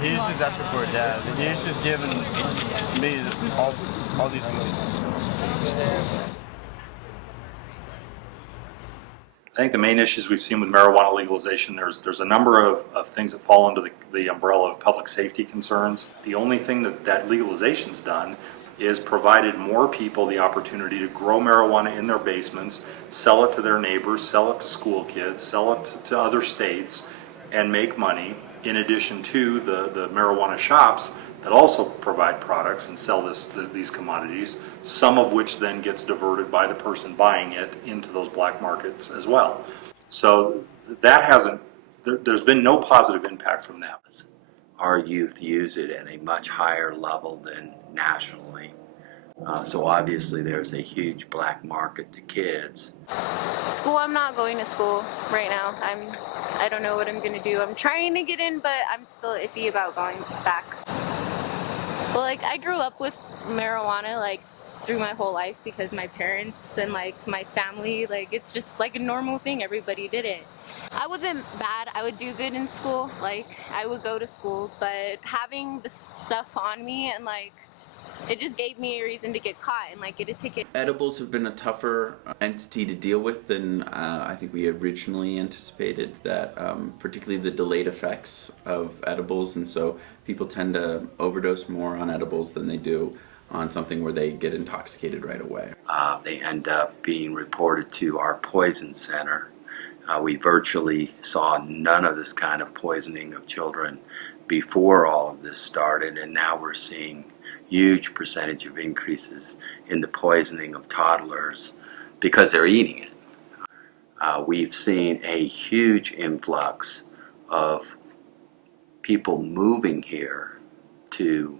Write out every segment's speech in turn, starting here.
He was just asking for a dab. He was just giving me all these things. I think the main issues we've seen with marijuana legalization, there's a number of things that fall under the umbrella of public safety concerns. The only thing that legalization's done is provided more people the opportunity to grow marijuana in their basements, sell it to their neighbors, sell it to school kids, sell it to other states, and make money, in addition to the marijuana shops that also provide products and sell these commodities, some of which then gets diverted by the person buying it into those black markets as well. So that there's been no positive impact from that. Our youth use it at a much higher level than nationally. So obviously there's a huge black market to kids. School, I'm not going to school right now. I don't know what I'm gonna do. I'm trying to get in, but I'm still iffy about going back. Well, like, I grew up with marijuana, like, through my whole life because my parents and, like, my family, like, it's just, like, a normal thing. Everybody did it. I wasn't bad. I would do good in school. Like, I would go to school, but having the stuff on me and, like, it just gave me a reason to get caught and, like, get a ticket. Edibles have been a tougher entity to deal with than I think we originally anticipated, that particularly the delayed effects of edibles, and so people tend to overdose more on edibles than they do on something where they get intoxicated right away. They end up being reported to our poison center. We virtually saw none of this kind of poisoning of children before all of this started, and now we're seeing huge percentage of increases in the poisoning of toddlers because they're eating it. We've seen a huge influx of people moving here to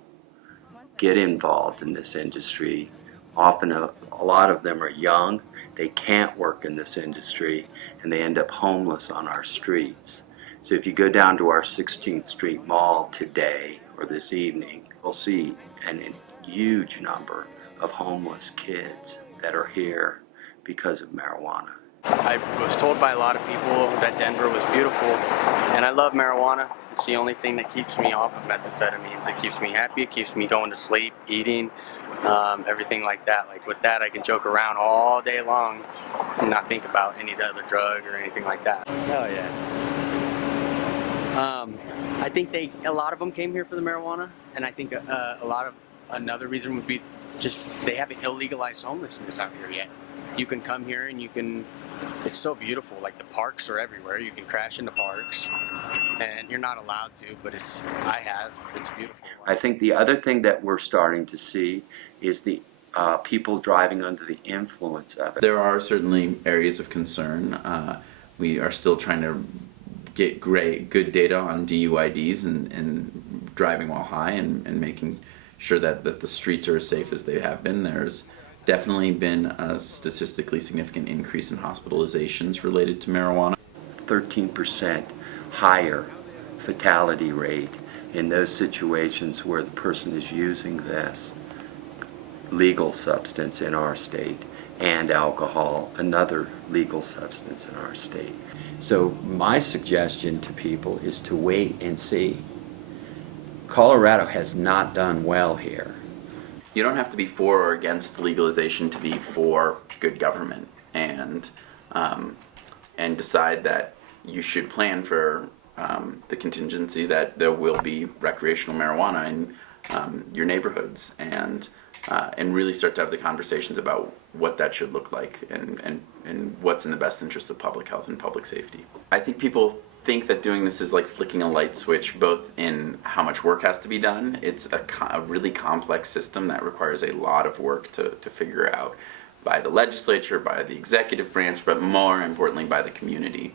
get involved in this industry. Often a lot of them are young, they can't work in this industry, and they end up homeless on our streets. So if you go down to our 16th Street Mall today or this evening, you'll see a huge number of homeless kids that are here because of marijuana. I was told by a lot of people that Denver was beautiful, and I love marijuana. It's the only thing that keeps me off of methamphetamines. It keeps me happy, it keeps me going to sleep, eating, everything like that. Like with that, I can joke around all day long and not think about any other drug or anything like that. Hell yeah. I think a lot of them came here for the marijuana, and I think another reason would be just they haven't illegalized homelessness out here yet. You can come here and it's so beautiful, like the parks are everywhere. You can crash into parks, and you're not allowed to, but it's beautiful. I think the other thing that we're starting to see is the people driving under the influence of it. There are certainly areas of concern. We are still trying to get good data on DUIDs and driving while high and making sure that the streets are as safe as they have been. There's definitely been a statistically significant increase in hospitalizations related to marijuana. 13% higher fatality rate in those situations where the person is using this legal substance in our state and alcohol, another legal substance in our state. So my suggestion to people is to wait and see. Colorado has not done well here. You don't have to be for or against legalization to be for good government, and decide that you should plan for the contingency that there will be recreational marijuana in your neighborhoods, and really start to have the conversations about what that should look like and what's in the best interest of public health and public safety. I think people think that doing this is like flicking a light switch, both in how much work has to be done. It's a really complex system that requires a lot of work to figure out by the legislature, by the executive branch, but more importantly by the community.